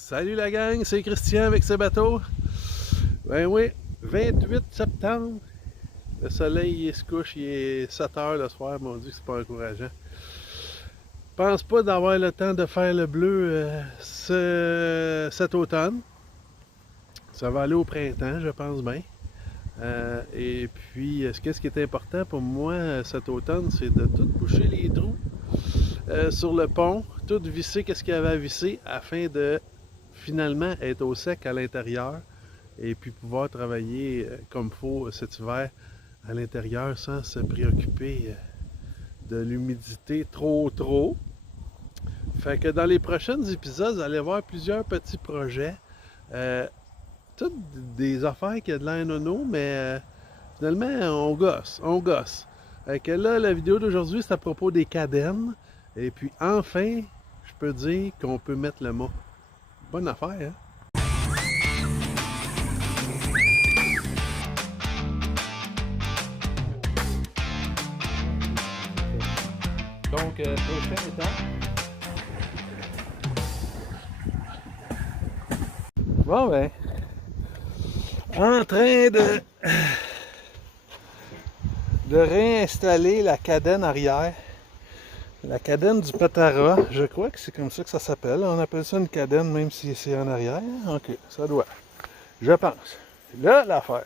Salut la gang, c'est Christian avec ce bateau. Ben oui, 28 septembre. Le soleil il se couche, il est 7 heures le soir, mon Dieu, c'est pas encourageant. Pense pas d'avoir le temps de faire le bleu cet automne. Ça va aller au printemps, je pense bien. Et puis, ce qui est important pour moi cet automne, c'est de tout boucher les trous sur le pont, tout visser ce qu'il y avait à visser afin de finalement être au sec à l'intérieur et puis pouvoir travailler comme il faut cet hiver à l'intérieur sans se préoccuper de l'humidité trop. Fait que dans les prochains épisodes, vous allez voir plusieurs petits projets. Toutes des affaires qui ont de l'air nono, mais finalement, on gosse. Fait que là, la vidéo d'aujourd'hui, c'est à propos des cadennes. Et puis enfin, je peux dire qu'on peut mettre le mât. Bonne affaire, hein? Donc, prochaine étape. Bon, ben, en train de réinstaller la cadenne arrière. La cadenne du Patara, je crois que c'est comme ça que ça s'appelle. On appelle ça une cadenne même si c'est en arrière. Ok, ça doit. Je pense. Là, l'affaire.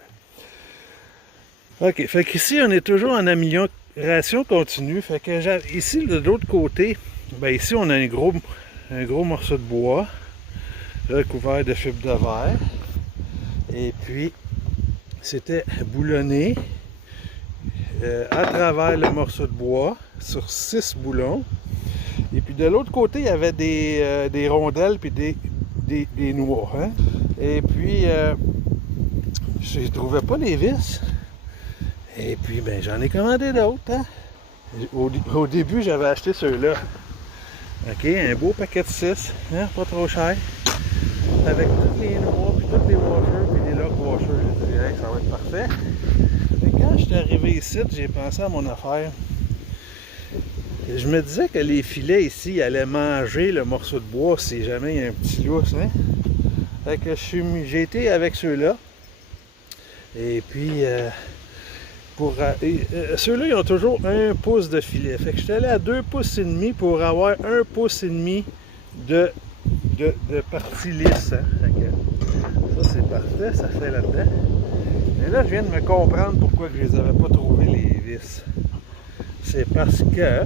Ok, fait qu'ici, on est toujours en amélioration continue. Fait que ici, de l'autre côté, ben ici, on a un gros morceau de bois recouvert de fibre de verre. Et puis, c'était boulonné à travers le morceau de bois sur 6 boulons. Et puis de l'autre côté, il y avait des rondelles puis des noix. Hein? Et puis, je ne trouvais pas les vis. Et puis, ben, j'en ai commandé d'autres. Hein? Au début, j'avais acheté ceux-là. OK, un beau paquet de 6, hein? Pas trop cher. Avec toutes les noix, puis tous les washers, puis les lock washers. Je dirais que ça va être parfait. Mais quand je suis arrivé ici, j'ai pensé à mon affaire. Je me disais que les filets ici allaient manger le morceau de bois si jamais il y a un petit lousse. Hein? Fait que j'ai été avec ceux-là. Et puis, ceux-là, ils ont toujours 1 pouce de filet. Fait que je suis allé à 2 pouces et demi pour avoir 1 pouce et demi de partie lisse. Hein? Fait que, ça, c'est parfait, ça fait là-dedans. Et là, je viens de me comprendre pourquoi je les avais pas trouvés, les vis. C'est parce que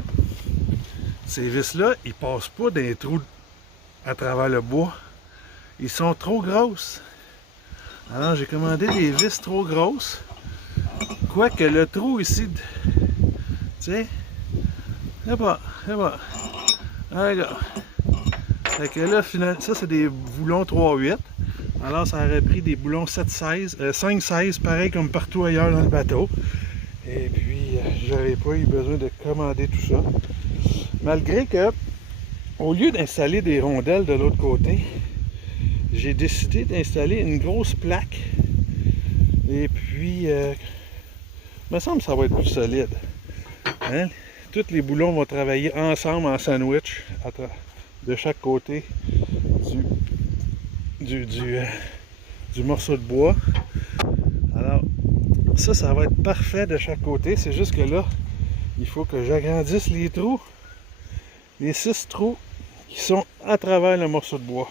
ces vis-là, ils passent pas dans les trous à travers le bois. Ils sont trop grosses. Alors, j'ai commandé des vis trop grosses. Quoique le trou ici, tu sais, c'est pas. Regarde. Fait que là, finalement, ça c'est des boulons 3-8. Alors, ça aurait pris des boulons 5-16, pareil comme partout ailleurs dans le bateau. Et puis, j'avais pas eu besoin de commander tout ça. Malgré que, au lieu d'installer des rondelles de l'autre côté, j'ai décidé d'installer une grosse plaque. Et puis, il me semble que ça va être plus solide. Hein? Tous les boulons vont travailler ensemble en sandwich de chaque côté du morceau de bois. Alors, ça va être parfait de chaque côté. C'est juste que là, il faut que j'agrandisse les trous. Les 6 trous qui sont à travers le morceau de bois.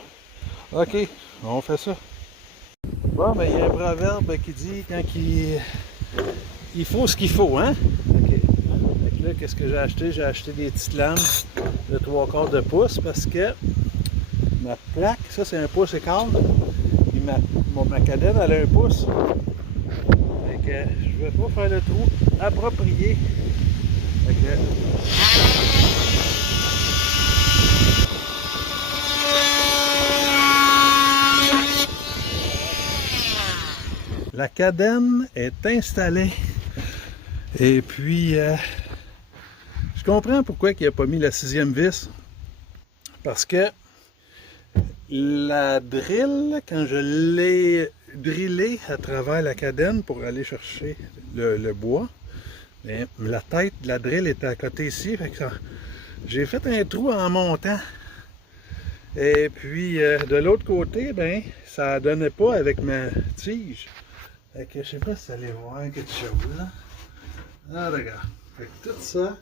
Ok, on fait ça. Bon, ben il y a un proverbe qui dit quand il faut ce qu'il faut, hein? Ok. Fait que là, qu'est-ce que j'ai acheté? J'ai acheté des petites lames de 3/4 de pouce parce que ma plaque, ça c'est 1 pouce et quart. Puis ma cadenne, elle a 1 pouce. Fait que je vais pas faire le trou approprié. Fait que... La cadenne est installée. Et puis, je comprends pourquoi il n'a pas mis la 6e vis. Parce que la drill, quand je l'ai drillée à travers la cadenne pour aller chercher le bois, bien, la tête de la drill était à côté ici. J'ai fait un trou en montant. Et puis, de l'autre côté, ben, ça donnait pas avec ma tige. Fait que je sais pas si vous allez voir quelque chose, là. Ah, regarde. Fait que tout ça,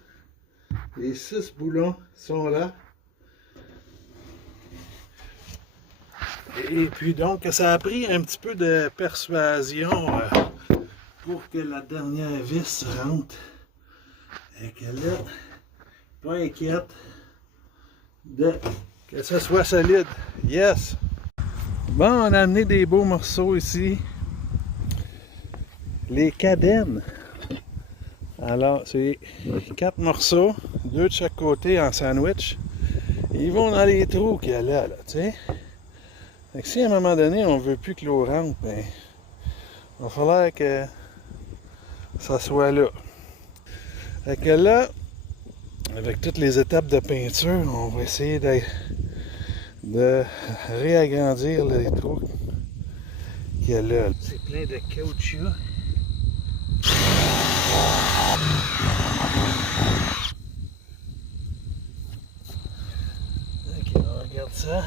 les 6 boulons sont là. Et puis donc, ça a pris un petit peu de persuasion pour que la dernière vis rentre. Et que là, pas inquiète que ça soit solide. Yes! Bon, on a amené des beaux morceaux ici. Les cadennes. Alors, c'est 4 morceaux, 2 de chaque côté en sandwich. Ils vont dans les trous qu'il y a là, tu sais. Fait que si à un moment donné, on ne veut plus que l'eau rentre, ben, il va falloir que ça soit là. Fait que là, avec toutes les étapes de peinture, on va essayer de réagrandir les trous qu'il y a là. C'est plein de caoutchouc. Ok, on regarde ça.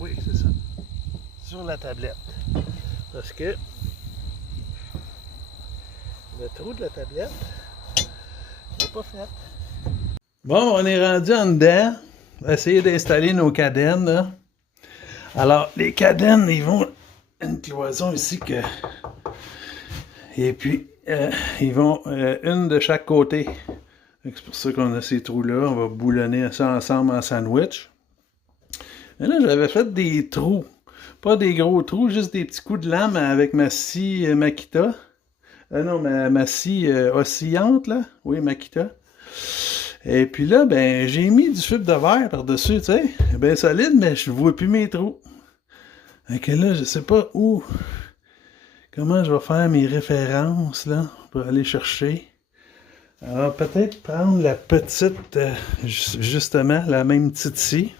Oui, c'est ça. Sur la tablette. Parce que le trou de la tablette n'est pas fait. Bon, on est rendu en dedans. On va essayer d'installer nos cadennes, là. Alors, les cadennes, ils vont une cloison ici que. Et puis, ils vont une de chaque côté. C'est pour ça qu'on a ces trous-là. On va boulonner ça ensemble en sandwich. Mais là, j'avais fait des trous. Pas des gros trous, juste des petits coups de lame avec ma scie Makita. Non, ma scie oscillante, là. Oui, Makita. Et puis là, ben, j'ai mis du fibre de verre par-dessus, tu sais. Bien solide, mais je vois plus mes trous. Donc là, je sais pas où. Comment je vais faire mes références, là, pour aller chercher. Alors, peut-être prendre la petite, justement, la même petite scie.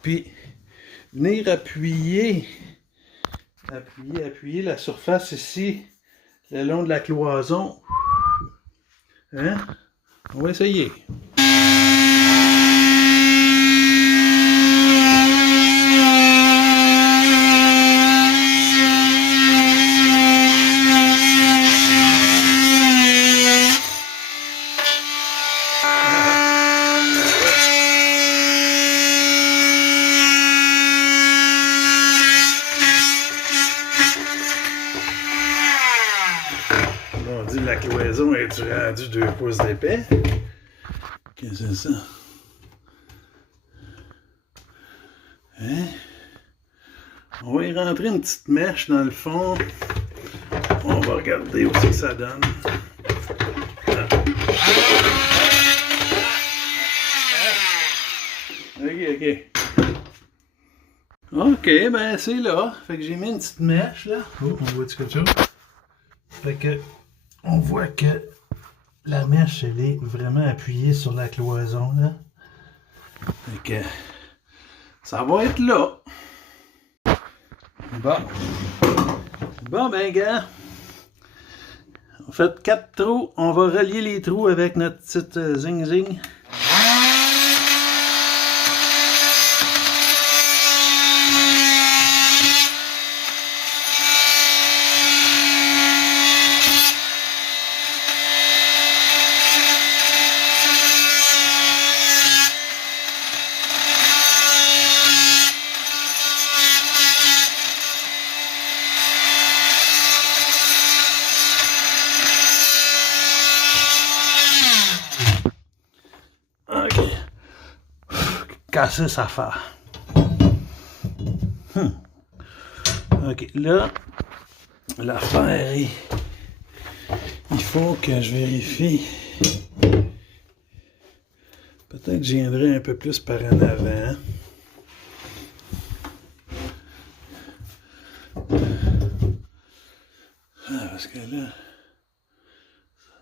Puis, venir appuyer la surface ici, le long de la cloison. Hein? On va essayer. On dit la cloison est-tu rendue 2 pouces d'épais? Qu'est-ce que c'est ça? Hein? On va y rentrer une petite mèche dans le fond. On va regarder où ça donne. Ok. Ok, ben c'est là. Fait que j'ai mis une petite mèche là. Oh, on voit quelque chose? Fait que on voit que la mèche, elle est vraiment appuyée sur la cloison là. Fait que ça va être là. Bon ben gars. On fait 4 trous. On va relier les trous avec notre petite zing-zing. Casser sa affaire. Ok, là, l'affaire est. Il faut que je vérifie. Peut-être que je viendrai un peu plus par en avant. Ah, parce que là.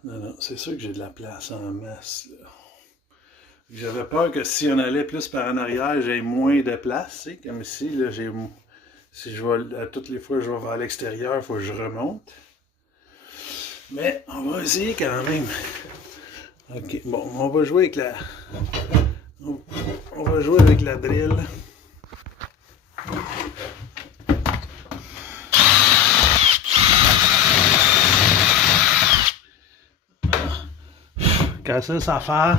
Non, c'est sûr que j'ai de la place en masse, là. J'avais peur que si on allait plus par en arrière, j'ai moins de place, tu sais, comme ici, là, j'ai Si je vais, à toutes les fois que je vais vers l'extérieur, il faut que je remonte. Mais on va essayer quand même. Ok, bon, on va jouer avec la... On va jouer avec la drill. Quand ça fait.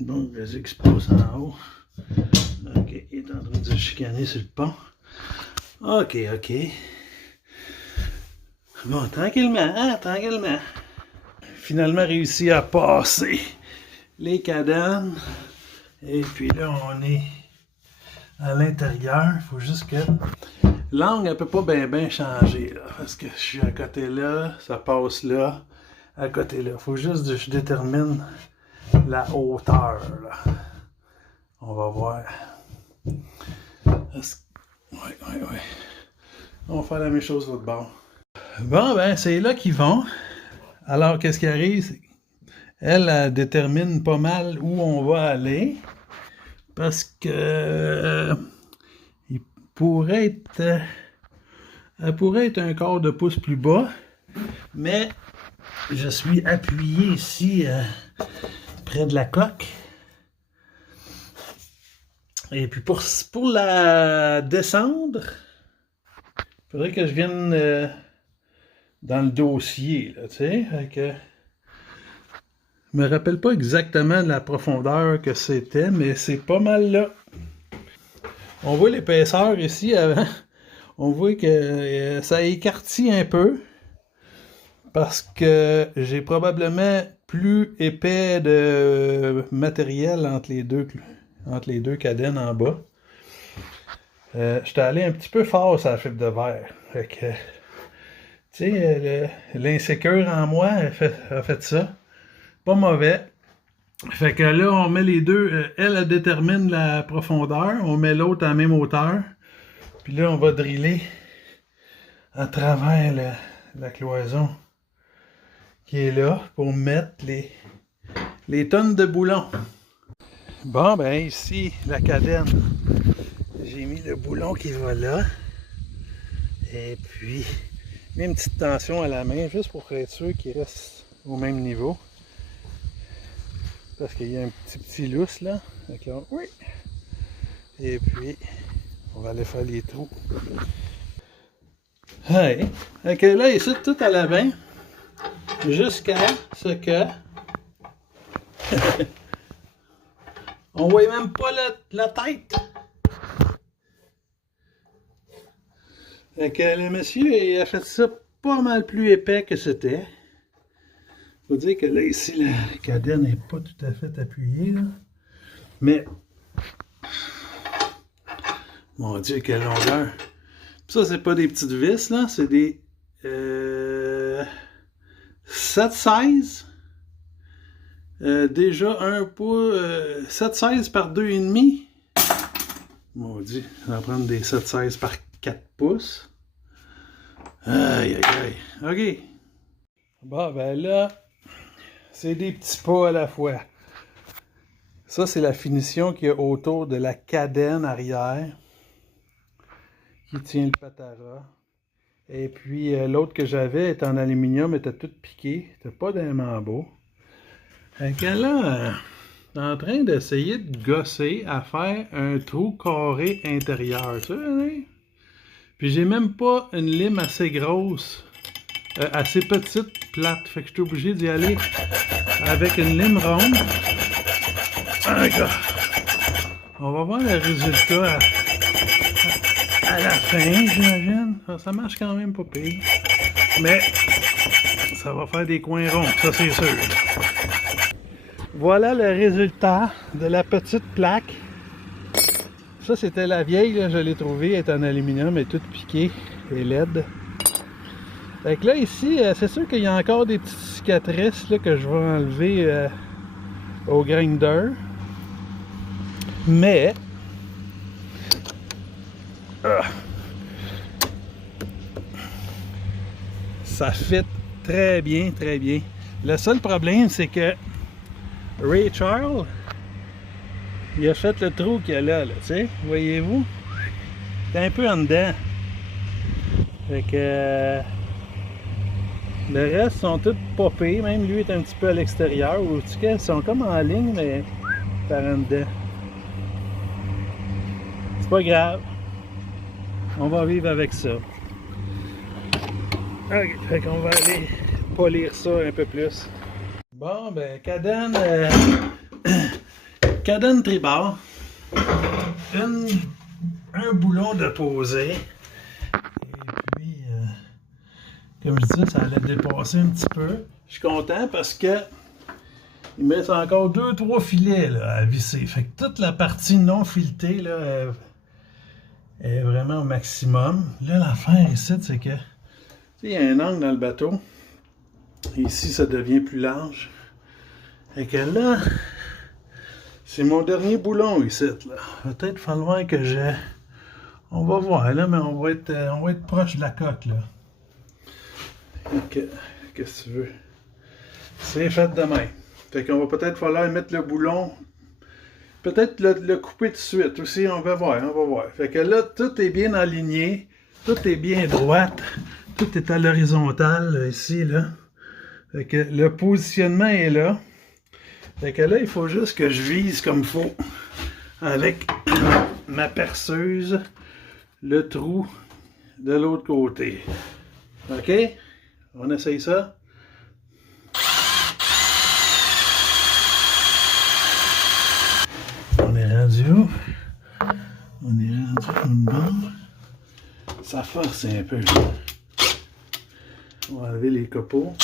Bon, vas-y qui se passe en haut. Ok, il est en train de se chicaner sur le pont. Ok. Bon, tranquillement, hein, tranquillement. Finalement réussi à passer les cadennes. Et puis là, on est à l'intérieur. Il faut juste que l'angle ne peut pas bien changer. Là, parce que je suis à côté là, ça passe là, à côté là. Il faut juste que je détermine la hauteur. Là. On va voir. Ouais. On va faire la même chose de l'autre bord. Bon, ben, c'est là qu'ils vont. Alors, qu'est-ce qui arrive? Elle détermine pas mal où on va aller. Parce que il pourrait être. Elle pourrait être un quart de pouce plus bas. Mais je suis appuyé ici près de la coque. Et puis pour la descendre, il faudrait que je vienne dans le dossier, là, tu sais. Je me rappelle pas exactement de la profondeur que c'était, mais c'est pas mal là. On voit l'épaisseur ici avant. On voit que ça écartille un peu. Parce que j'ai probablement plus épais de matériel entre les deux cadennes en bas. J'étais allé un petit peu fort sur la fibre de verre. Fait que, tu sais, l'insécure en moi a fait ça. Pas mauvais. Fait que là, on met les deux. Elle détermine la profondeur. On met l'autre à la même hauteur. Puis là, on va driller à travers la cloison qui est là pour mettre les tonnes de boulons. Bon, ben ici, la cadenne. J'ai mis le boulon qui va là. Et puis, j'ai mis une petite tension à la main, juste pour être sûr qu'il reste au même niveau. Parce qu'il y a un petit lousse là. D'accord, oui. Et puis, on va aller faire les trous. Ouais. Donc là, ici, tout à l'avant. Jusqu'à ce que... on voit même pas la tête. Fait que le monsieur il a fait ça pas mal plus épais que c'était. Faut dire que là, ici, la cadenne n'est pas tout à fait appuyée, là. Mais... mon Dieu, quelle longueur! Ça, c'est pas des petites vis, là. C'est des... 7,16. Déjà un pouce... 7,16 par 2,5. Mon Dieu, on va prendre des 7,16 par 4 pouces. Aïe. OK. Bon, ben là... c'est des petits pas à la fois. Ça, c'est la finition qu'il y a autour de la cadenne arrière qui tient le patara. Et puis, l'autre que j'avais est en aluminium, était tout piqué. C'était pas vraiment beau. Fait que là, en train d'essayer de gosser à faire un trou carré intérieur. Tu sais, hein? Puis, j'ai même pas une lime assez grosse. Assez petite, plate. Fait que je suis obligé d'y aller avec une lime ronde. On va voir le résultat à la fin, j'imagine. Ça marche quand même pas pire. Mais ça va faire des coins ronds, ça c'est sûr. Voilà le résultat de la petite plaque. Ça c'était la vieille, là, je l'ai trouvée, elle est en aluminium, elle est toute piquée et laide. Fait que là, ici, c'est sûr qu'il y a encore des petites cicatrices là, que je vais enlever au grinder. Mais... ça fit très bien, très bien. Le seul problème, c'est que Ray Charles, il a fait le trou qu'il y a là, tu sais, voyez-vous? C'est un peu en dedans. Fait que le reste sont tous popés, même lui est un petit peu à l'extérieur, ou en tout cas, ils sont comme en ligne, mais par en dedans. C'est pas grave. On va vivre avec ça. Ok, fait qu'on va aller polir ça un peu plus. Bon, ben, cadenne tribord. Un boulon de posé. Et puis, comme je disais, ça allait dépasser un petit peu. Je suis content parce que il me reste encore 2-3 filets là, à visser. Fait que toute la partie non filetée là, est vraiment au maximum. Là, l'affaire ici, c'est que il y a un angle dans le bateau. Ici, ça devient plus large. Et que là, c'est mon dernier boulon ici. Là. Peut-être falloir que j'ai. On va voir là, mais on va être proche de la coque là. Qu'est-ce que tu veux? C'est fait de même. Fait qu'on va peut-être falloir mettre le boulon. Peut-être le couper tout de suite aussi. On va voir. Fait que là, tout est bien aligné. Tout est bien droit. Tout est à l'horizontale ici là. Fait que le positionnement est là. Fait que là, il faut juste que je vise comme il faut avec ma perceuse le trou de l'autre côté. OK? On essaye ça? On est rendu où? On est rendu une bombe. Ça force un peu. On va enlever les copeaux.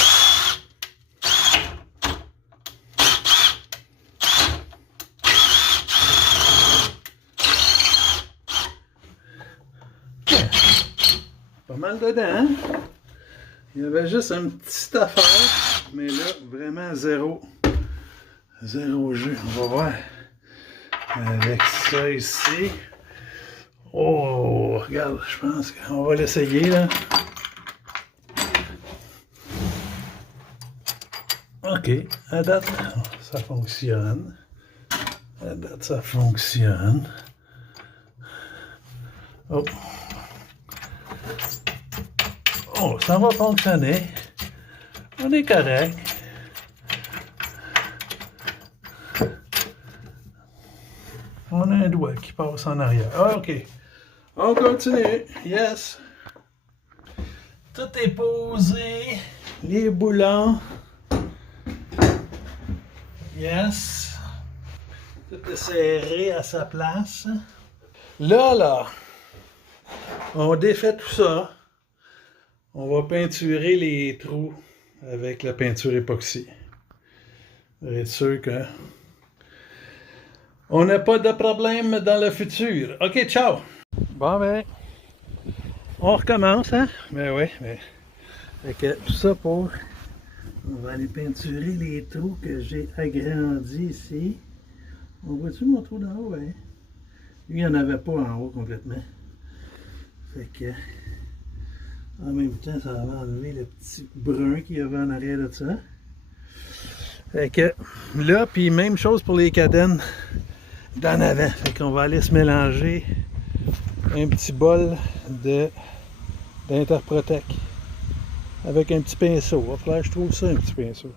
Pas mal dedans, hein? Il y avait juste une petite affaire, mais là, vraiment zéro jeu. On va voir. Avec ça ici. Oh, regarde, je pense qu'on va l'essayer, là. OK, à date, ça fonctionne. À date, ça fonctionne. Oh. Oh, ça va fonctionner. On est correct. On a un doigt qui passe en arrière. Ah, OK. On continue. Yes. Tout est posé. Les boulons. Yes. Tout est serré à sa place. Là, on défait tout ça. On va peinturer les trous avec la peinture époxy. Pour être sûr que on n'a pas de problème dans le futur. OK, ciao! Bon, ben, on recommence, hein? Ben oui, mais. Fait que tout ça pour. On va aller peinturer les trous que j'ai agrandis ici. On voit-tu mon trou d'en haut, hein? Lui, il n'y en avait pas en haut complètement. Fait que. En même temps, ça va enlever le petit brun qu'il y avait en arrière de ça. Fait que là, puis même chose pour les cadennes d'en avant. Fait qu'on va aller se mélanger un petit bol d'Interprotec avec un petit pinceau. Il va falloir que je trouve ça, un petit pinceau.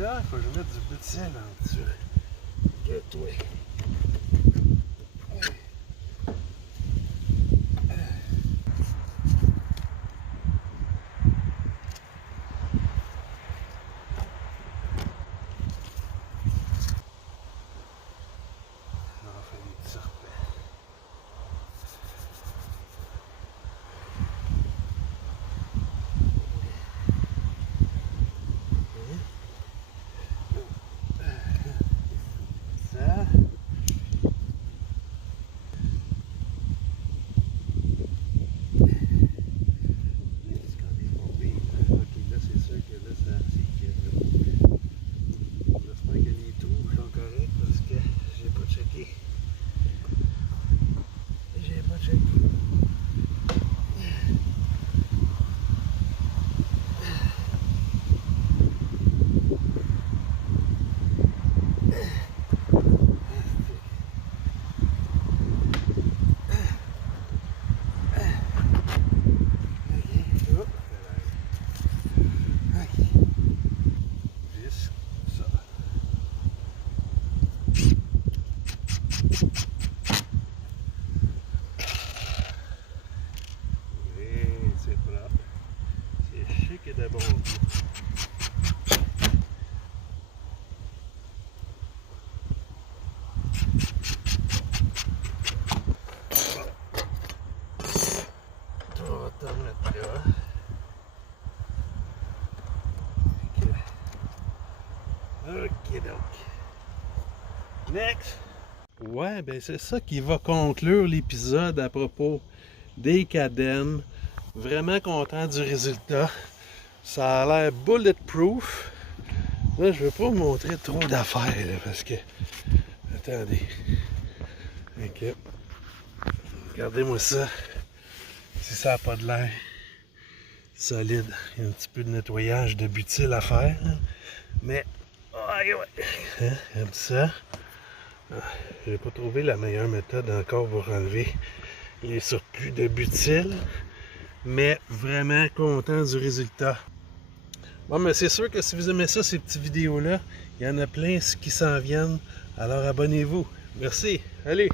Là, il faut que je mette du butyl en dessus. De toi. Ça. donc. Next! Ouais, ben c'est ça qui va conclure l'épisode à propos des cadennes. Vraiment content du résultat. Ça a l'air bulletproof. Là, je ne veux pas vous montrer trop d'affaires là, parce que. Attendez. Ok. Regardez-moi ça. Si ça n'a pas de l'air solide, il y a un petit peu de nettoyage de butyle à faire. Hein. Mais. Ouais, ouais. Hein, comme ça. Je n'ai pas trouvé la meilleure méthode encore pour enlever les surplus de butyle. Mais vraiment content du résultat. Bon, mais c'est sûr que si vous aimez ça, ces petites vidéos-là, il y en a plein qui s'en viennent. Alors abonnez-vous. Merci. Allez!